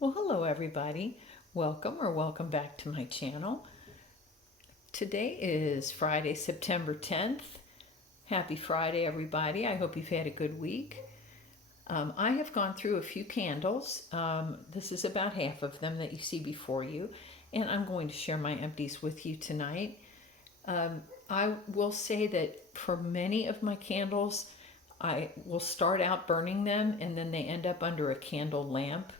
Well, hello everybody. Welcome back to my channel. Today is Friday, September 10th. Happy Friday, everybody. I hope you've had a good week. I have gone through a few candles. This is about half of them that you see before you, and I'm going to share my empties with you tonight. I will say that for many of my candles, I will start out burning them and then they end up under a candle lamp.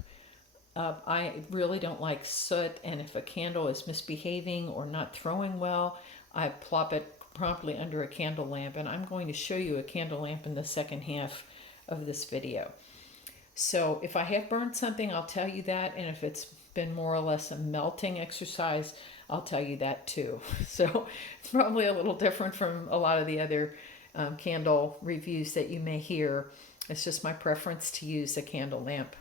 I really don't like soot, and if a candle is misbehaving or not throwing well, I plop it promptly under a candle lamp, and I'm going to show you a candle lamp in the second half of this video. So if I have burned something, I'll tell you that, and if it's been more or less a melting exercise, I'll tell you that too. So it's probably a little different from a lot of the other candle reviews that you may hear. It's just my preference to use a candle lamp.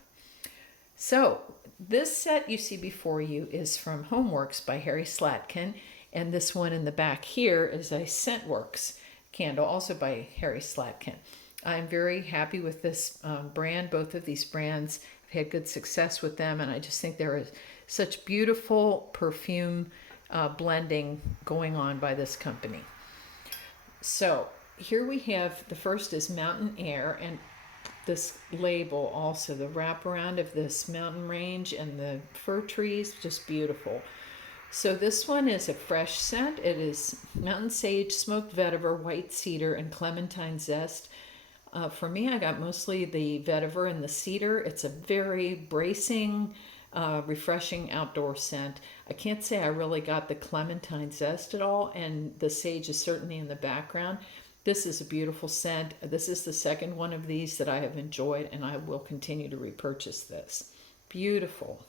So this set you see before you is from Homeworx by Harry Slatkin, and this one in the back here is a Scentworx candle, also by Harry Slatkin. I'm very happy with this brand. Both of these brands have had good success with them, and I just think there is such beautiful perfume blending going on by this company. So here we have, the first is Mountain Air, and this label also, the wraparound of this mountain range and the fir trees, just beautiful. So this one is a fresh scent. It is mountain sage, smoked vetiver, white cedar, and clementine zest. For me, I got mostly the vetiver and the cedar. It's a very bracing, refreshing outdoor scent. I can't say I really got the clementine zest at all, and the sage is certainly in the background. This is a beautiful scent. This is the second one of these that I have enjoyed, and I will continue to repurchase this. Beautiful.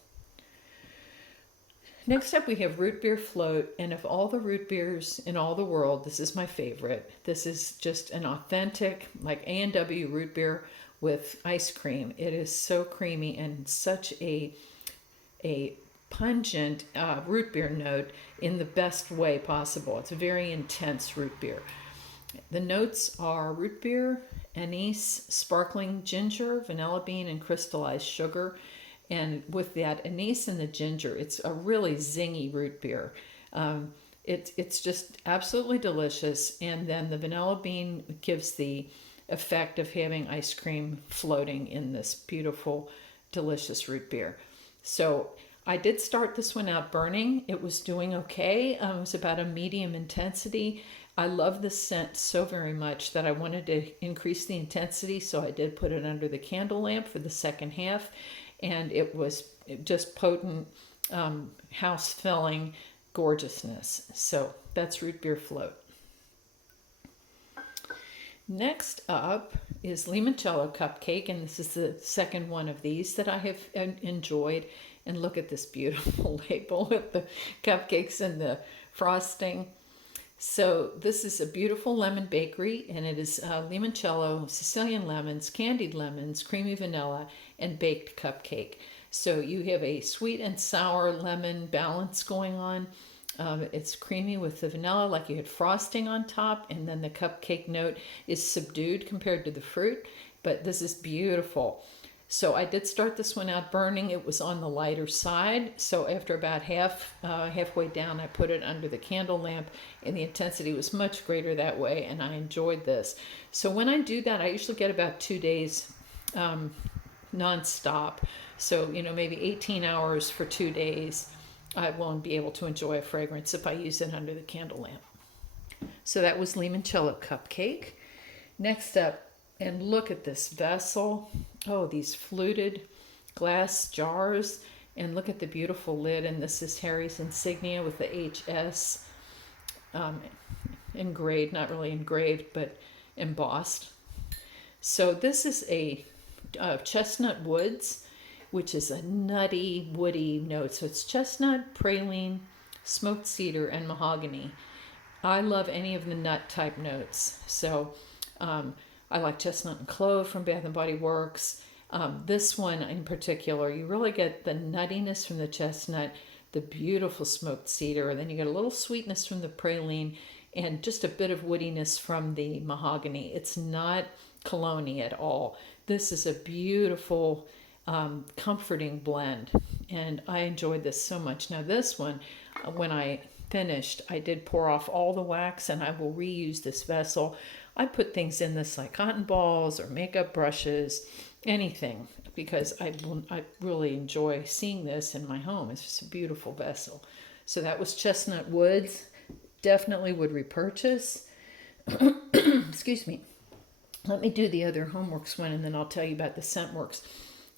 Next up, we have root beer float, and of all the root beers in all the world, this is my favorite. This is just an authentic, like A&W root beer with ice cream. It is so creamy and such a pungent root beer note in the best way possible. It's a very intense root beer. The notes are root beer, anise, sparkling ginger, vanilla bean, and crystallized sugar. And with that anise and the ginger, it's a really zingy root beer. It's just absolutely delicious. And then the vanilla bean gives the effect of having ice cream floating in this beautiful, delicious root beer. So I did start this one out burning. It was doing okay. It was about a medium intensity. I love this scent so very much that I wanted to increase the intensity, so I did put it under the candle lamp for the second half, and it was just potent, house-filling gorgeousness. So that's root beer float. Next up is limoncello cupcake, and this is the second one of these that I have enjoyed. And look at this beautiful label with the cupcakes and the frosting. So this is a beautiful lemon bakery, and it is limoncello, Sicilian lemons, candied lemons, creamy vanilla, and baked cupcake. So you have a sweet and sour lemon balance going on. It's creamy with the vanilla, like you had frosting on top, and then the cupcake note is subdued compared to the fruit, but this is beautiful. So I did start this one out burning. It was on the lighter side. So after about halfway down, I put it under the candle lamp, and the intensity was much greater that way, and I enjoyed this. So when I do that, I usually get about 2 days nonstop. So, maybe 18 hours for 2 days. I won't be able to enjoy a fragrance if I use it under the candle lamp. So that was limoncello cupcake. Next up, and look at this vessel. Oh, these fluted glass jars. And look at the beautiful lid. And this is Harry's insignia with the HS engraved, not really engraved, but embossed. So this is a chestnut woods, which is a nutty, woody note. So it's chestnut, praline, smoked cedar, and mahogany. I love any of the nut type notes. So I like chestnut and clove from Bath & Body Works. This one in particular, you really get the nuttiness from the chestnut, the beautiful smoked cedar, and then you get a little sweetness from the praline, and just a bit of woodiness from the mahogany. It's not cologne-y at all. This is a beautiful comforting blend. And I enjoyed this so much. Now this one, when I finished, I did pour off all the wax, and I will reuse this vessel. I put things in this like cotton balls or makeup brushes, anything, because I really enjoy seeing this in my home. It's just a beautiful vessel. So that was Chestnut Woods. Definitely would repurchase. Excuse me. Let me do the other Homeworx one, and then I'll tell you about the Scentworx.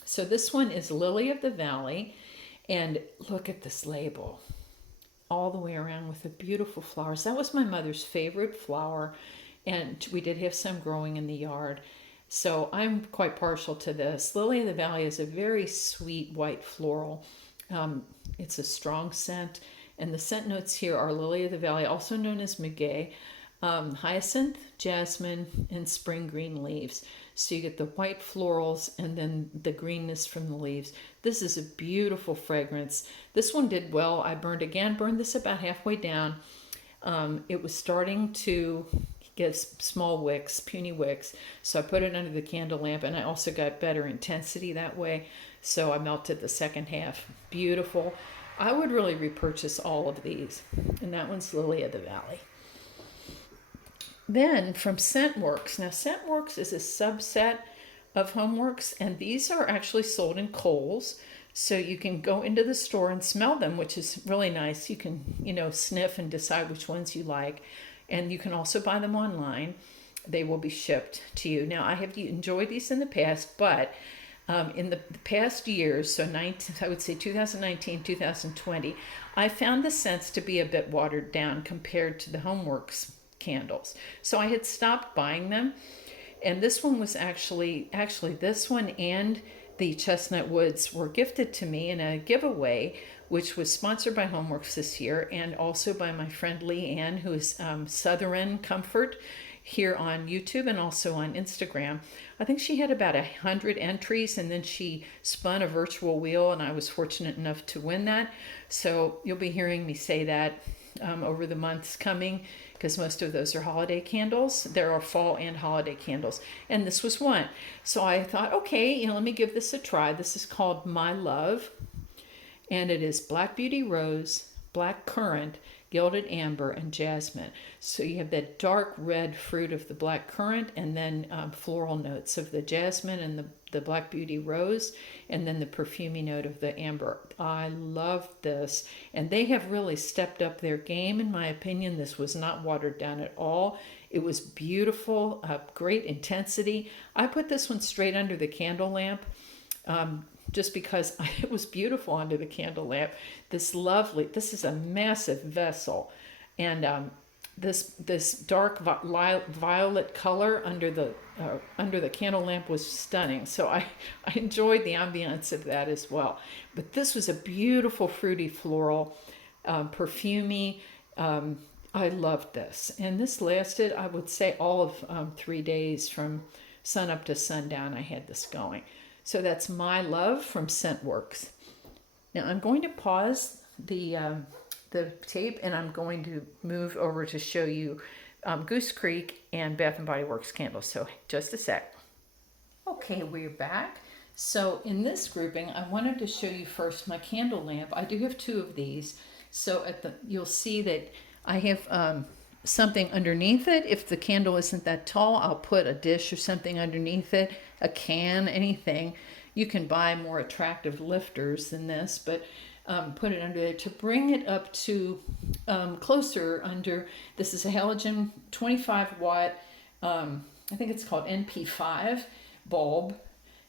So this one is Lily of the Valley, and look at this label. All the way around with the beautiful flowers. That was my mother's favorite flower, and we did have some growing in the yard. So I'm quite partial to this. Lily of the Valley is a very sweet white floral. It's a strong scent, and the scent notes here are Lily of the Valley, also known as maguey, hyacinth, jasmine, and spring green leaves. So you get the white florals and then the greenness from the leaves. This is a beautiful fragrance. This one did well. I burned this about halfway down. It was starting to get small wicks, puny wicks. So I put it under the candle lamp, and I also got better intensity that way. So I melted the second half. Beautiful. I would really repurchase all of these. And that one's Lily of the Valley. Then from Scentworx. Now Scentworx is a subset of Homeworx, and these are actually sold in Kohl's. So you can go into the store and smell them, which is really nice. You can, sniff and decide which ones you like. And you can also buy them online. They will be shipped to you. Now, I have enjoyed these in the past, but in the past years, so I would say 2019, 2020, I found the scents to be a bit watered down compared to the Homeworx candles. So I had stopped buying them. And this one was actually this one and the Chestnut Woods were gifted to me in a giveaway, which was sponsored by Homeworx this year, and also by my friend Lee Ann, who is Southern Comfort here on YouTube and also on Instagram. I think she had about 100 entries, and then she spun a virtual wheel, and I was fortunate enough to win that. So you'll be hearing me say that over the months coming, because most of those are holiday candles. There are fall and holiday candles, and this was one. So I thought, okay, let me give this a try. This is called My Love, and it is Black Beauty Rose, Black Currant, Gilded Amber, and Jasmine. So you have that dark red fruit of the black currant, and then floral notes of the jasmine and the Black Beauty Rose, and then the perfumey note of the amber. I love this, and they have really stepped up their game, in my opinion. This was not watered down at all. It was beautiful, great intensity. I put this one straight under the candle lamp, just because it was beautiful under the candle lamp. This is a massive vessel, and this dark violet color under the candle lamp was stunning. So I enjoyed the ambiance of that as well. But this was a beautiful fruity floral, perfumey. I loved this, and this lasted, I would say, all of 3 days from sun up to sundown. I had this going. So that's My Love from Scentworx. Now I'm going to pause the tape, and I'm going to move over to show you Goose Creek and Bath & Body Works candles. So just a sec. Okay, we're back. So in this grouping, I wanted to show you first my candle lamp. I do have two of these. So you'll see that I have something underneath it. If the candle isn't that tall, I'll put a dish or something underneath it, a can, anything. You can buy more attractive lifters than this, but put it under there to bring it up to closer under. This is a halogen 25 watt, I think it's called NP5 bulb,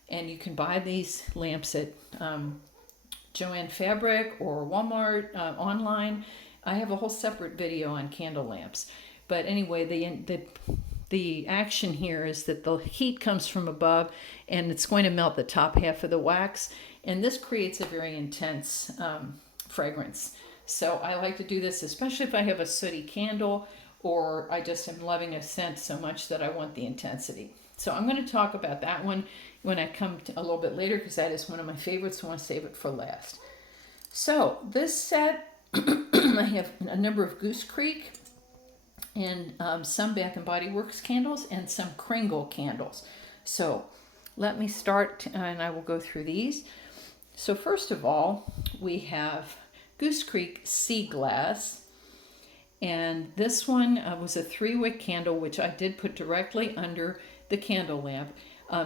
and you can buy these lamps at Joann Fabric or Walmart online. I have a whole separate video on candle lamps. But anyway, the action here is that the heat comes from above, and it's going to melt the top half of the wax. And this creates a very intense fragrance. So I like to do this, especially if I have a sooty candle, or I just am loving a scent so much that I want the intensity. So I'm going to talk about that one when I come to a little bit later, because that is one of my favorites. So I want to save it for last. So this set, I have a number of Goose Creek and some Bath & Body Works candles and some Kringle candles. So let me start and I will go through these. So first of all, we have Goose Creek Sea Glass. And this one was a 3-wick candle, which I did put directly under the candle lamp.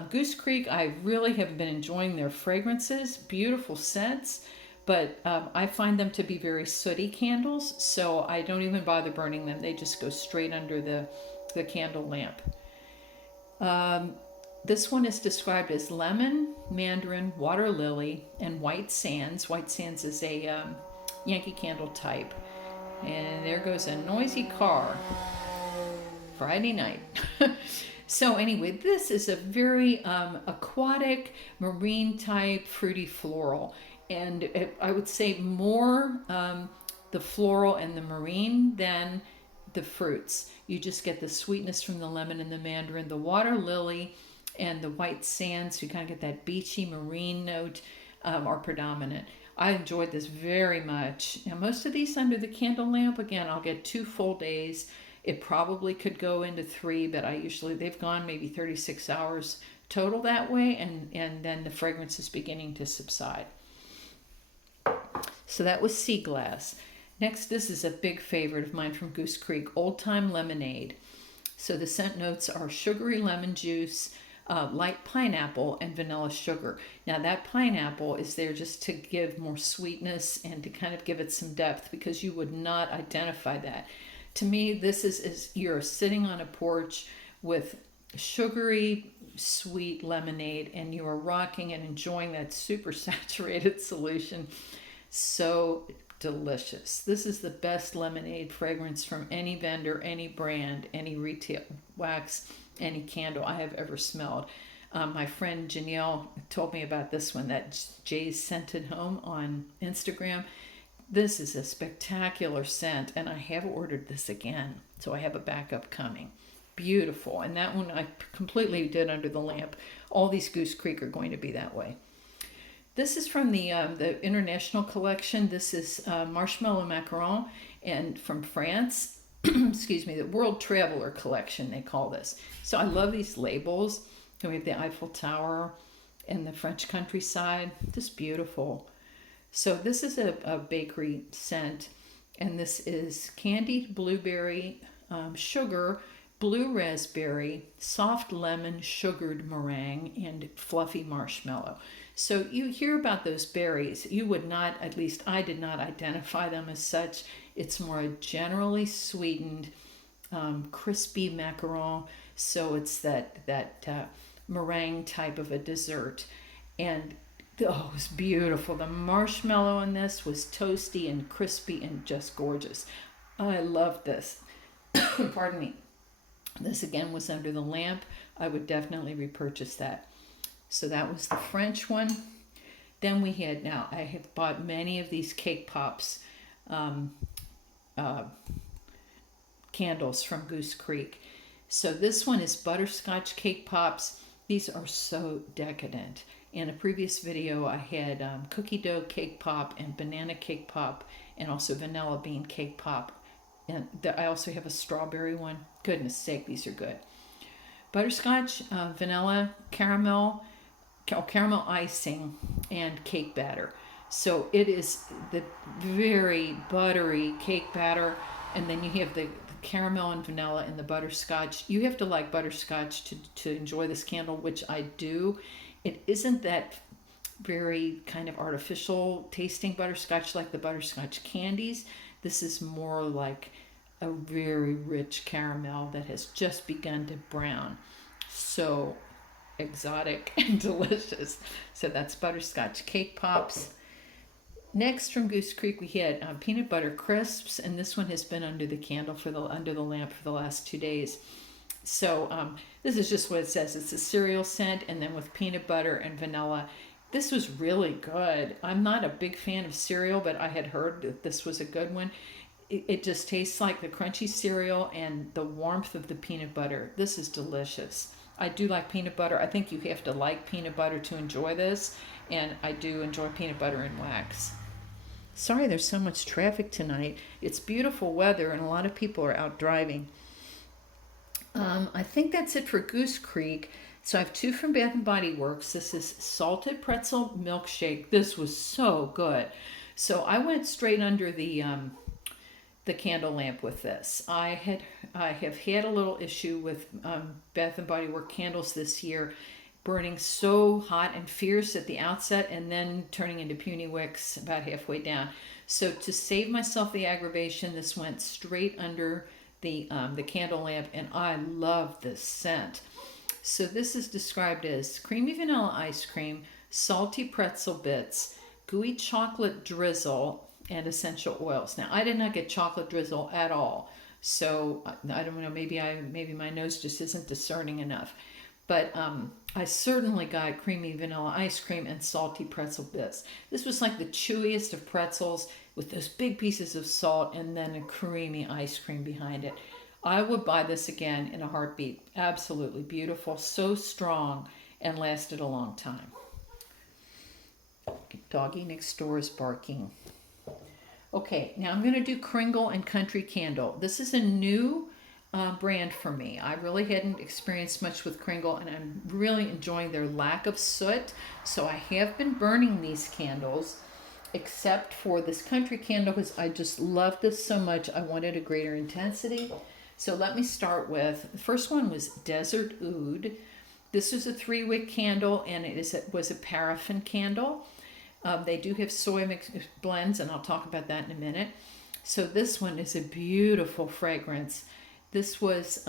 Goose Creek, I really have been enjoying their fragrances, beautiful scents, but I find them to be very sooty candles, so I don't even bother burning them. They just go straight under the candle lamp. This one is described as lemon, mandarin, water lily, and white sands. White sands is a Yankee Candle type. And there goes a noisy car. Friday night. So anyway, this is a very aquatic, marine type, fruity floral. And I would say more the floral and the marine than the fruits. You just get the sweetness from the lemon and the mandarin. The water lily and the white sands, you kind of get that beachy marine note, are predominant. I enjoyed this very much. And most of these under the candle lamp, again, I'll get 2 full days. It probably could go into 3, but they've gone maybe 36 hours total that way, and then the fragrance is beginning to subside. So that was Sea Glass. Next, this is a big favorite of mine from Goose Creek, Old Time Lemonade. So the scent notes are sugary lemon juice, light pineapple, and vanilla sugar. Now that pineapple is there just to give more sweetness and to kind of give it some depth, because you would not identify that. To me, this is you're sitting on a porch with sugary, sweet lemonade, and you are rocking and enjoying that super saturated solution. So delicious. This is the best lemonade fragrance from any vendor, any brand, any retail wax, any candle I have ever smelled. My friend Janelle told me about this one that Jay's Scented Home on Instagram. This is a spectacular scent, and I have ordered this again, so I have a backup coming. Beautiful. And that one I completely did under the lamp. All these Goose Creek are going to be that way. This is from the International Collection. This is Marshmallow Macaron, and from France. Excuse me, the World Traveler Collection, they call this. So I love these labels. And we have the Eiffel Tower and the French countryside. Just beautiful. So this is a bakery scent, and this is candied blueberry, sugar, blue raspberry, soft lemon, sugared meringue, and fluffy marshmallow. So you hear about those berries. You would not, at least I did not identify them as such. It's more a generally sweetened, crispy macaron. So it's that meringue type of a dessert. And oh, it was beautiful. The marshmallow in this was toasty and crispy and just gorgeous. I love this. Pardon me. This again was under the lamp. I would definitely repurchase that. So that was the French one. Then we had, now I have bought many of these cake pops, candles from Goose Creek. So this one is Butterscotch Cake Pops. These are so decadent. In a previous video, I had cookie dough cake pop and banana cake pop, and also vanilla bean cake pop. And I also have a strawberry one. Goodness sake, these are good. Butterscotch, vanilla, caramel icing, and cake batter. So it is the very buttery cake batter, and then you have the caramel and vanilla and the butterscotch. You have to like butterscotch to enjoy this candle, which I do. It isn't that very kind of artificial tasting butterscotch like the butterscotch candies. This is more like a very rich caramel that has just begun to brown. So exotic and delicious. So that's Butterscotch Cake Pops. Next from Goose Creek we had peanut butter crisps, and this one has been under the candle under the lamp for the last 2 days. So this is just what it says. It's a cereal scent, and then with peanut butter and vanilla. This was really good. I'm not a big fan of cereal, but I had heard that this was a good one. It just tastes like the crunchy cereal and the warmth of the peanut butter. This is delicious. I do like peanut butter. I think you have to like peanut butter to enjoy this, and I do enjoy peanut butter and wax. Sorry there's so much traffic tonight. It's beautiful weather, and a lot of people are out driving. I think that's it for Goose Creek. So I have two from Bath and Body Works. This is salted pretzel milkshake. This was so good. So I went straight under the candle lamp with this. I have had a little issue with Bath and Body Works candles this year, burning so hot and fierce at the outset and then turning into puny wicks about halfway down. So to save myself the aggravation, this went straight under the candle lamp, and I love this scent. So this is described as creamy vanilla ice cream, salty pretzel bits, gooey chocolate drizzle, and essential oils. Now I did not get chocolate drizzle at all, so I don't know. Maybe my nose just isn't discerning enough, but I certainly got creamy vanilla ice cream and salty pretzel bits. This was like the chewiest of pretzels with those big pieces of salt and then a creamy ice cream behind it. I would buy this again in a heartbeat. Absolutely beautiful, so strong, and lasted a long time. Doggy next door is barking. Okay, now I'm going to do Kringle and Country Candle. This is a new brand for me. I really hadn't experienced much with Kringle, and I'm really enjoying their lack of soot. So I have been burning these candles, except for this Country Candle, because I just love this so much. I wanted a greater intensity. So let me start with, the first one was Desert Oud. This was a 3-wick candle, and was a paraffin candle. They do have soy mix blends, and I'll talk about that in a minute. So this one is a beautiful fragrance. This was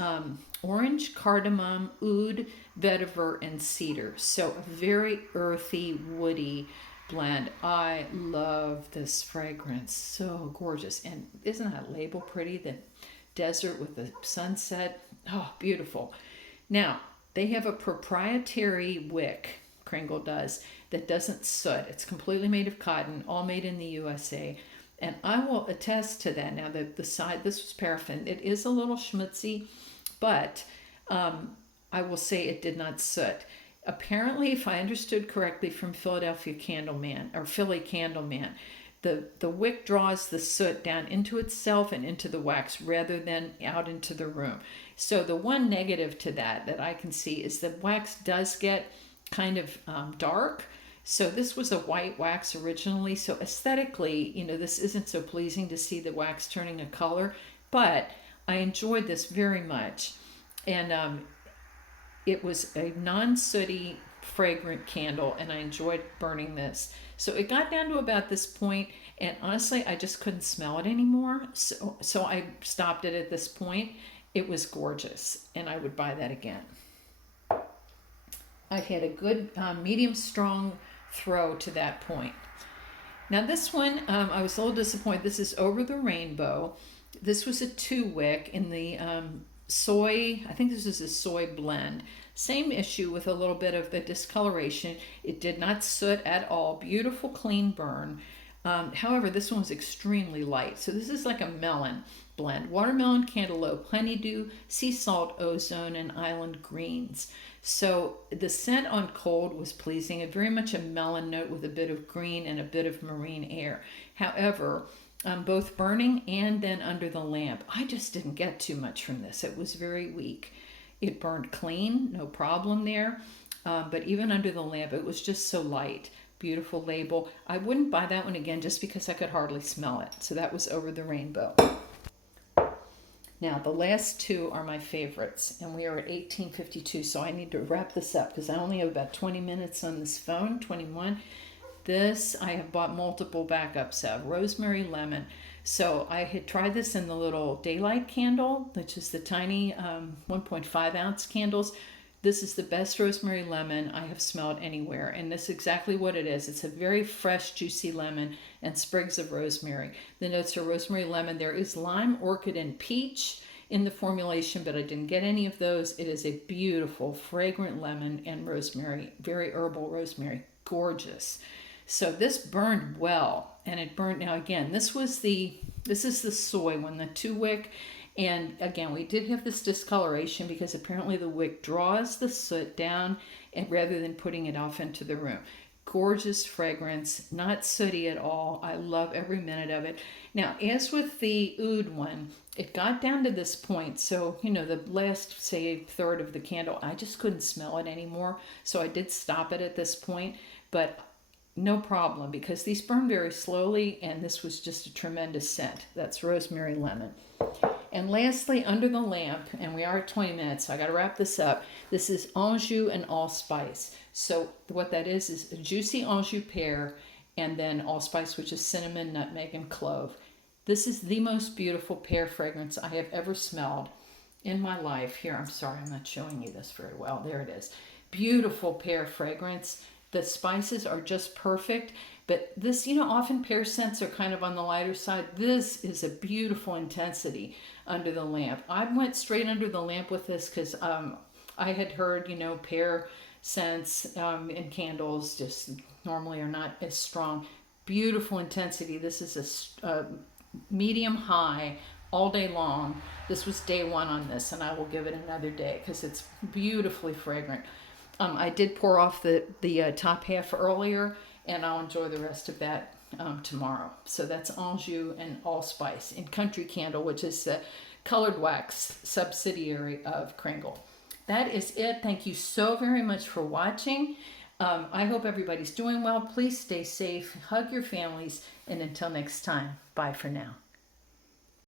orange, cardamom, oud, vetiver, and cedar. So a very earthy, woody blend. I love this fragrance. So gorgeous. And isn't that label pretty? The desert with the sunset. Oh, beautiful. Now, they have a proprietary wick, Kringle does, that doesn't soot. It's completely made of cotton, all made in the USA. And I will attest to that. Now, the side, this was paraffin. It is a little schmutzy, but I will say it did not soot. Apparently, if I understood correctly from Philadelphia Candleman, or Philly Candleman, the wick draws the soot down into itself and into the wax rather than out into the room. So the one negative to that I can see is the wax does get kind of dark. So this was a white wax originally. So aesthetically, this isn't so pleasing to see the wax turning a color, but I enjoyed this very much. And it was a non-sooty, fragrant candle, and I enjoyed burning this. So it got down to about this point, and honestly, I just couldn't smell it anymore. So I stopped it at this point. It was gorgeous, and I would buy that again. I had a good medium strong throw to that point. Now this one, I was a little disappointed. This is Over the Rainbow. This was a 2-wick in the soy. I think this is a soy blend. Same issue with a little bit of the discoloration. It did not soot at all. Beautiful clean burn. However, this one was extremely light. So this is like a melon blend. Watermelon, cantaloupe, honeydew, sea salt, ozone, and island greens. So the scent on cold was pleasing, and very much a melon note with a bit of green and a bit of marine air. However, both burning and then under the lamp, I just didn't get too much from this. It was very weak. It burned clean, no problem there. But even under the lamp, it was just so light. Beautiful label. I wouldn't buy that one again just because I could hardly smell it. So that was Over the Rainbow. Now, the last two are my favorites, and we are at 18:52, so I need to wrap this up because I only have about 20 minutes on this phone, 21. This, I have bought multiple backups of. Rosemary Lemon. So I had tried this in the little daylight candle, which is the tiny 1.5 ounce candles. This is the best rosemary lemon I have smelled anywhere, and this is exactly what it is. It's a very fresh, juicy lemon and sprigs of rosemary. The notes are rosemary lemon. There is lime, orchid, and peach in the formulation, but I didn't get any of those. It is a beautiful, fragrant lemon and rosemary, very herbal rosemary. Gorgeous. So this burned well, and it burned. Now again, this is the soy one, the 2-wick. And again, we did have this discoloration because apparently the wick draws the soot down and rather than putting it off into the room. gorgeous fragrance, not sooty at all. I love every minute of it. Now, as with the oud one, it got down to this point. So, the last, say, third of the candle, I just couldn't smell it anymore. So I did stop it at this point, but no problem because these burn very slowly and this was just a tremendous scent. That's Rosemary Lemon. And lastly, under the lamp, and we are at 20 minutes, so I got to wrap this up. This is Anjou and allspice. So what that is a juicy Anjou pear and then allspice, which is cinnamon, nutmeg, and clove. This is the most beautiful pear fragrance I have ever smelled in my life. Here, I'm sorry, I'm not showing you this very well. There it is. Beautiful pear fragrance. The spices are just perfect. But this, often pear scents are kind of on the lighter side. This is a beautiful intensity under the lamp. I went straight under the lamp with this because I had heard, pear scents in candles just normally are not as strong. Beautiful intensity. This is a medium high all day long. This was day one on this, and I will give it another day because it's beautifully fragrant. I did pour off the top half earlier, and I'll enjoy the rest of that tomorrow. So that's Anjou and allspice in Country Candle, which is the colored wax subsidiary of Kringle. That is it. Thank you so very much for watching. I hope everybody's doing well. Please stay safe, hug your families, and until next time, bye for now.